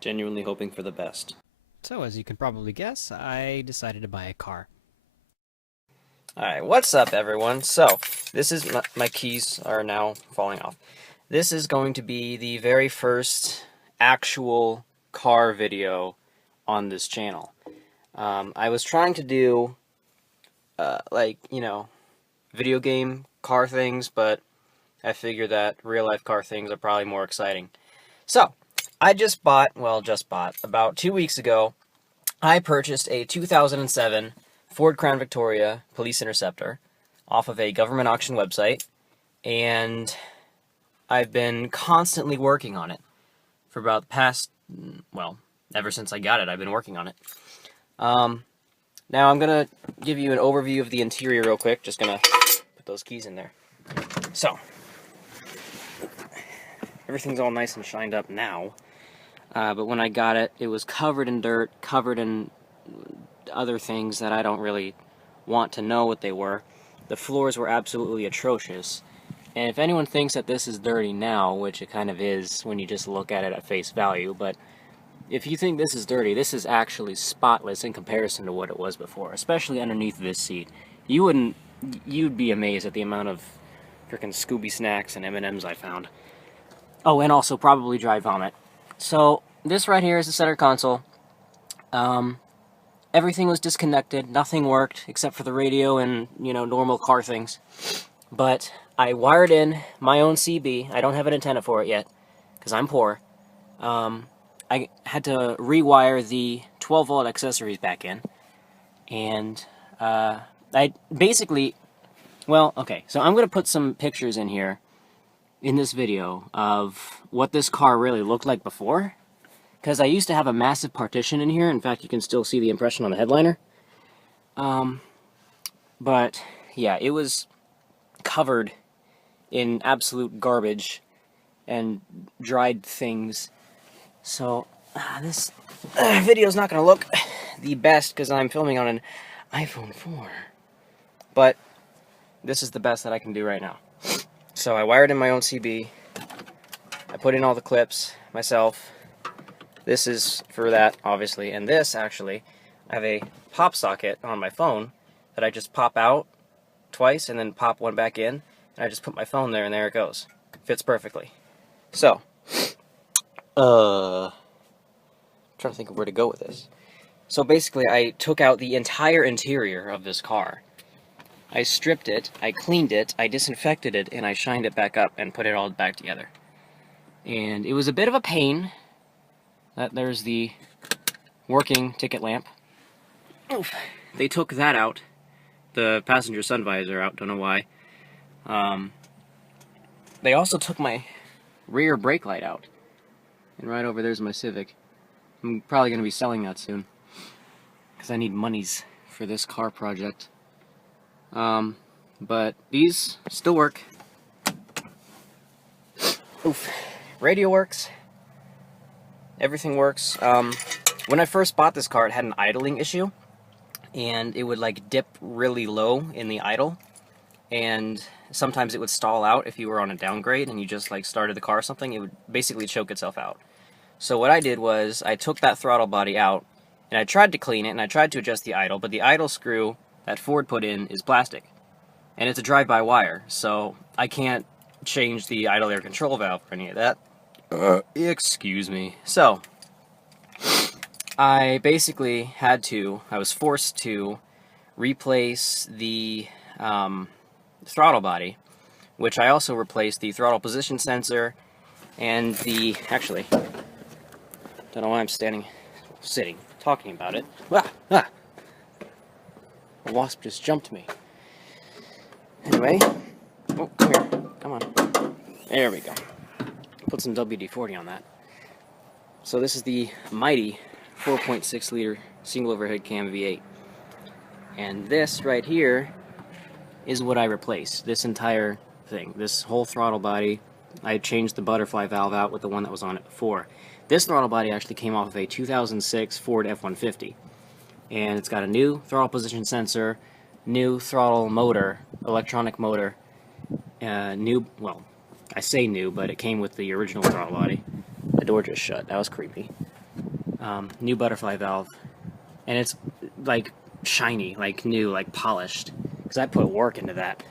genuinely hoping for the best. So, as you can probably guess, I decided to buy a car. Alright, what's up everyone? So, this is, my keys are now falling off. This is going to be the very first actual car video on this channel. I was trying to do, video game car things, but I figured that real life car things are probably more exciting. So, I just bought, about 2 weeks ago, I purchased a 2007 Ford Crown Victoria Police Interceptor off of a government auction website, and I've been constantly working on it for about the past, ever since I got it, I've been working on it. Now I'm going to give you an overview of the interior real quick, just going to put those keys in there. So, everything's all nice and shined up now. But when I got it, it was covered in dirt, covered in other things that I don't really want to know what they were. The floors were absolutely atrocious. And if anyone thinks that this is dirty now, which it kind of is when you just look at it at face value, but if you think this is dirty, this is actually spotless in comparison to what it was before, especially underneath this seat. You'd be amazed at the amount of freaking Scooby snacks and M&Ms I found. Oh, and also probably dry vomit. So, this right here is the center console. Everything was disconnected, nothing worked except for the radio and, normal car things. But I wired in my own CB. I don't have an antenna for it yet, because I'm poor. I had to rewire the 12-volt accessories back in. And, I basically... Well, okay, so I'm going to put some pictures in here, in this video, of what this car really looked like before. Because I used to have a massive partition in here. In fact, you can still see the impression on the headliner. But, yeah, it was covered in absolute garbage and dried things. So, this video is not going to look the best because I'm filming on an iPhone 4. But this is the best that I can do right now. So I wired in my own CB. I put in all the clips myself. This is for that, obviously. And this, actually, I have a pop socket on my phone that I just pop out twice and then pop one back in. And I just put my phone there and there it goes. Fits perfectly. So, I'm trying to think of where to go with this. So basically, I took out the entire interior of this car. I stripped it, I cleaned it, I disinfected it, and I shined it back up and put it all back together. And it was a bit of a pain. There's the working ticket lamp. Oof. They took that out. The passenger sun visor out, don't know why. They also took my rear brake light out. And right over there's my Civic. I'm probably going to be selling that soon, because I need monies for this car project. But these still work. Oof. Radio works. Everything works. When I first bought this car, it had an idling issue, and it would dip really low in the idle, and sometimes it would stall out if you were on a downgrade and you just started the car or something. It would basically choke itself out. So what I did was I took that throttle body out and I tried to clean it and I tried to adjust the idle, but the idle screw that Ford put in is plastic, and it's a drive-by-wire, so I can't change the idle air control valve or any of that. Excuse me. So, I basically I was forced to replace the throttle body, which I also replaced the throttle position sensor and actually, don't know why I'm sitting, talking about it. A wasp just jumped me. Anyway, oh, come here, come on. There we go. Put some WD-40 on that. So this is the mighty 4.6 liter single overhead cam V8. And this right here is what I replaced. This entire thing. This whole throttle body. I changed the butterfly valve out with the one that was on it before. This throttle body actually came off of a 2006 Ford F-150. And it's got a new throttle position sensor, new throttle motor, electronic motor, I say new, but it came with the original throttle body. The door just shut. That was creepy. New butterfly valve. And it's like shiny, like new, like polished. Because I put work into that.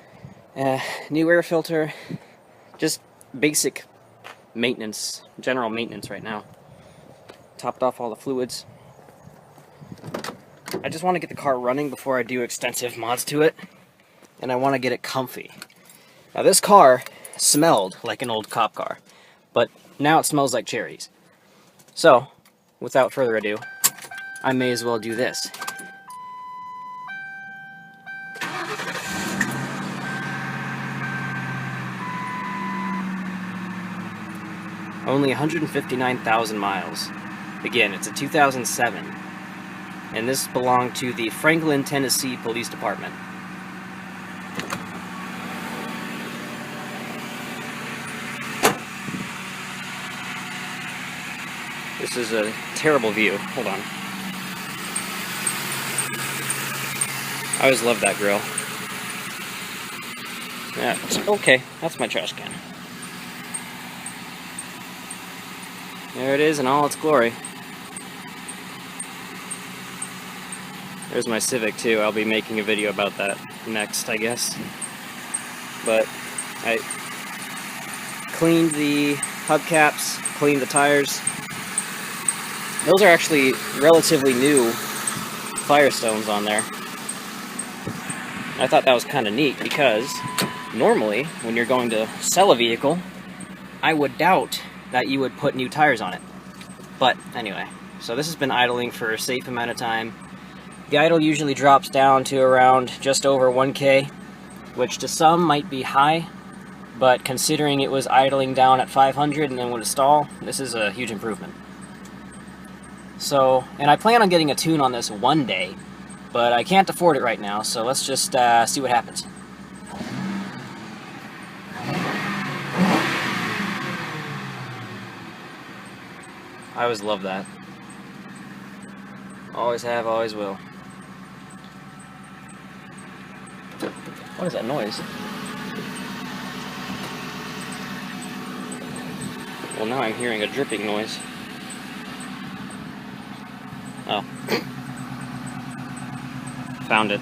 New air filter. Just basic maintenance, general maintenance right now. Topped off all the fluids. I just want to get the car running before I do extensive mods to it. And I want to get it comfy. Now this car smelled like an old cop car, but now it smells like cherries. So, without further ado, I may as well do this. Only 159,000 miles. Again, it's a 2007, and this belonged to the Franklin, Tennessee Police Department. This is a terrible view. Hold on. I always loved that grill. Yeah, okay, that's my trash can. There it is in all its glory. There's my Civic too. I'll be making a video about that next, I guess. But I cleaned the hubcaps, cleaned the tires. Those are actually relatively new Firestones on there. I thought that was kind of neat because normally when you're going to sell a vehicle, I would doubt that you would put new tires on it. But anyway, so this has been idling for a safe amount of time. The idle usually drops down to around just over 1K, which to some might be high, but considering it was idling down at 500 and then would stall, this is a huge improvement. So, and I plan on getting a tune on this one day, but I can't afford it right now, so let's just see what happens. I always love that. Always have, always will. What is that noise? Well, now I'm hearing a dripping noise. Oh. Found it.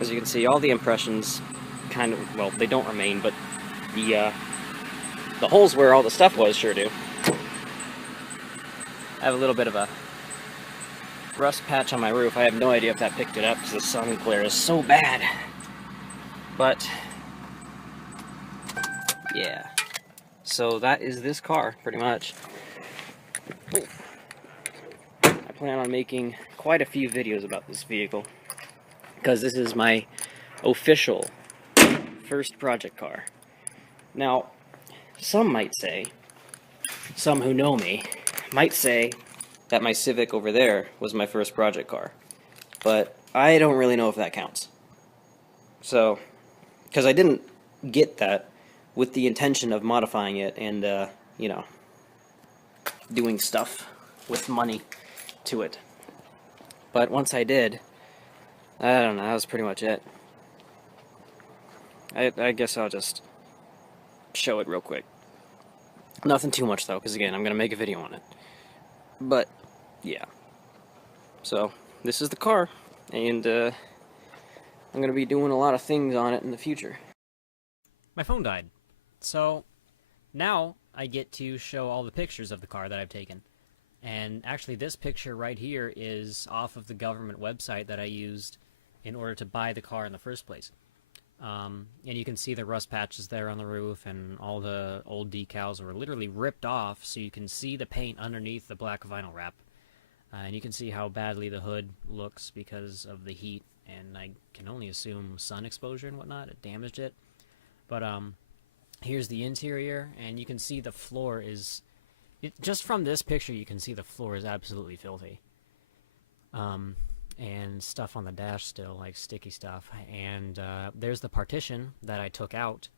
As you can see, all the impressions kind of, well, they don't remain, but the holes where all the stuff was sure do. I have a little bit of a rust patch on my roof. I have no idea if that picked it up because the sun glare is so bad. But, yeah. So that is this car, pretty much. I plan on making quite a few videos about this vehicle because this is my official first project car. Now, some might say, some who know me, might say that my Civic over there was my first project car. But I don't really know if that counts. So, because I didn't get that with the intention of modifying it and, you know, doing stuff with money to it. But once I did, I don't know, that was pretty much it. I guess I'll just show it real quick. Nothing too much though, because again, I'm going to make a video on it. But, yeah. So, this is the car, and I'm going to be doing a lot of things on it in the future. My phone died. So, now I get to show all the pictures of the car that I've taken. And actually, this picture right here is off of the government website that I used in order to buy the car in the first place. And you can see the rust patches there on the roof, and all the old decals were literally ripped off, so you can see the paint underneath the black vinyl wrap. And you can see how badly the hood looks because of the heat, and I can only assume sun exposure and whatnot, it damaged it. But here's the interior, and you can see the floor is... just from this picture, you can see the floor is absolutely filthy. And stuff on the dash still, like sticky stuff. And there's the partition that I took out.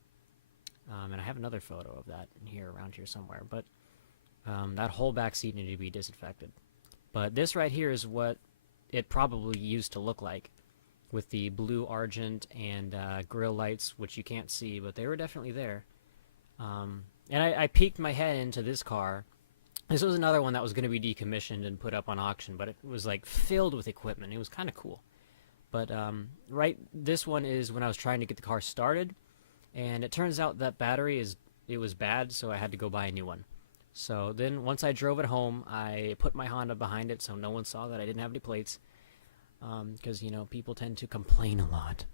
And I have another photo of that here, around here somewhere. But that whole back seat needed to be disinfected. But this right here is what it probably used to look like, with the blue argent and grill lights, which you can't see, but they were definitely there. And I peeked my head into this car. This was another one that was going to be decommissioned and put up on auction, but it was like filled with equipment. It was kind of cool. But right, this one is when I was trying to get the car started, and it turns out that it was bad, so I had to go buy a new one. So then once I drove it home, I put my Honda behind it so no one saw that I didn't have any plates, because people tend to complain a lot.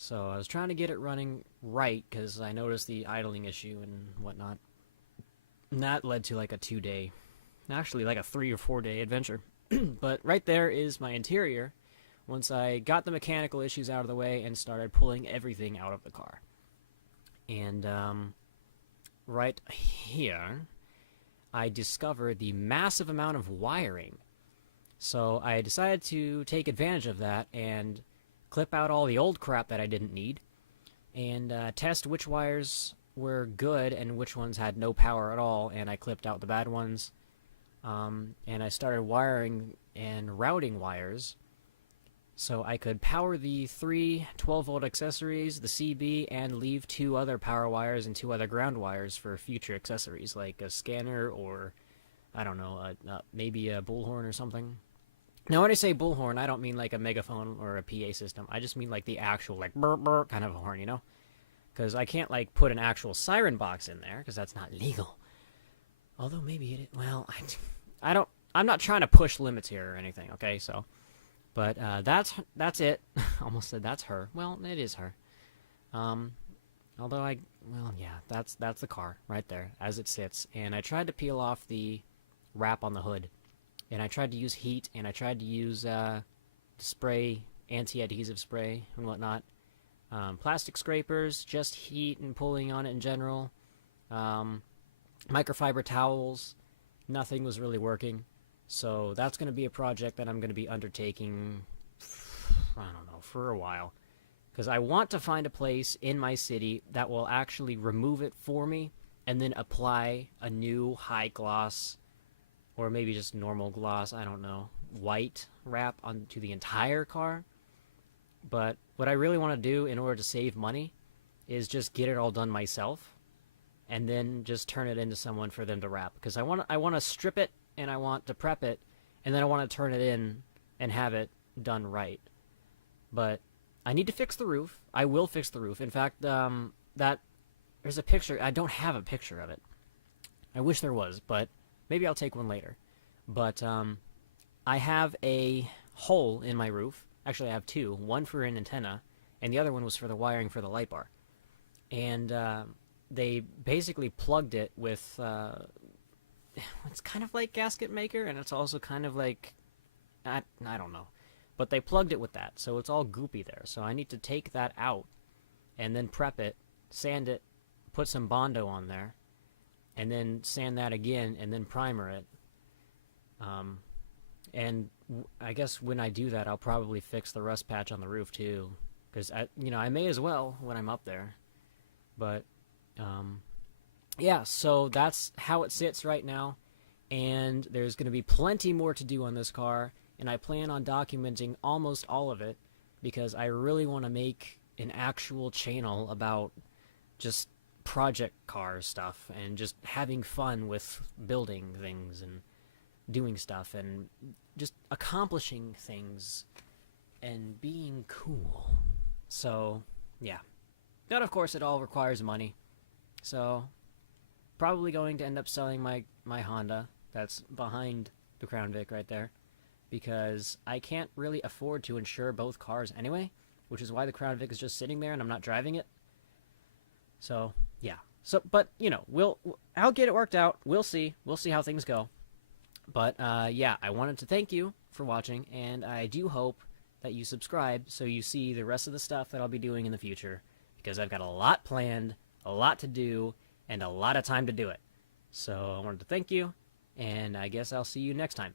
So I was trying to get it running right because I noticed the idling issue and whatnot. And that led to like a 2-day, actually like a 3 or 4 day adventure. But right there is my interior once I got the mechanical issues out of the way and started pulling everything out of the car. And right here, I discovered the massive amount of wiring. So I decided to take advantage of that and clip out all the old crap that I didn't need and test which wires were good and which ones had no power at all, and I clipped out the bad ones. And I started wiring and routing wires so I could power the 3 12-volt accessories, the CB, and leave 2 other power wires and 2 other ground wires for future accessories like a scanner or, I don't know, maybe a bullhorn or something. Now when I say bullhorn, I don't mean like a megaphone or a PA system. I just mean like the actual like burr burr kind of a horn, Because I can't like put an actual siren box in there because that's not legal. Although maybe it is. Well, I'm not trying to push limits here or anything, okay? So, but that's it. Almost said that's her. Well, it is her. Although that's the car right there as it sits. And I tried to peel off the wrap on the hood. And I tried to use heat, and I tried to use spray, anti-adhesive spray and whatnot. Plastic scrapers, just heat and pulling on it in general. Microfiber towels, nothing was really working. So that's going to be a project that I'm going to be undertaking, I don't know, for a while. Because I want to find a place in my city that will actually remove it for me and then apply a new high gloss, or maybe just normal gloss, I don't know, white wrap onto the entire car. But what I really want to do in order to save money is just get it all done myself and then just turn it into someone for them to wrap. Because I want to strip it and I want to prep it and then I want to turn it in and have it done right. But I need to fix the roof. I will fix the roof. In fact, there's a picture. I don't have a picture of it. I wish there was, but maybe I'll take one later. But I have a hole in my roof. Actually, I have 2. One for an antenna, and the other one was for the wiring for the light bar. And they basically plugged it with... it's kind of like gasket maker, and it's also kind of like... I don't know. But they plugged it with that, so it's all goopy there. So I need to take that out, and then prep it, sand it, put some Bondo on there, and then sand that again, and then primer it. And I guess when I do that, I'll probably fix the rust patch on the roof too, because I may as well when I'm up there. But yeah, so that's how it sits right now, and there's going to be plenty more to do on this car, and I plan on documenting almost all of it because I really want to make an actual channel about just project car stuff and just having fun with building things and doing stuff and just accomplishing things and being cool. So, yeah. But of course, it all requires money. So, probably going to end up selling my Honda that's behind the Crown Vic right there, because I can't really afford to insure both cars anyway, which is why the Crown Vic is just sitting there and I'm not driving it. So, yeah. So, but, I'll get it worked out. We'll see. We'll see how things go. But, yeah, I wanted to thank you for watching, and I do hope that you subscribe so you see the rest of the stuff that I'll be doing in the future, because I've got a lot planned, a lot to do, and a lot of time to do it. So I wanted to thank you, and I guess I'll see you next time.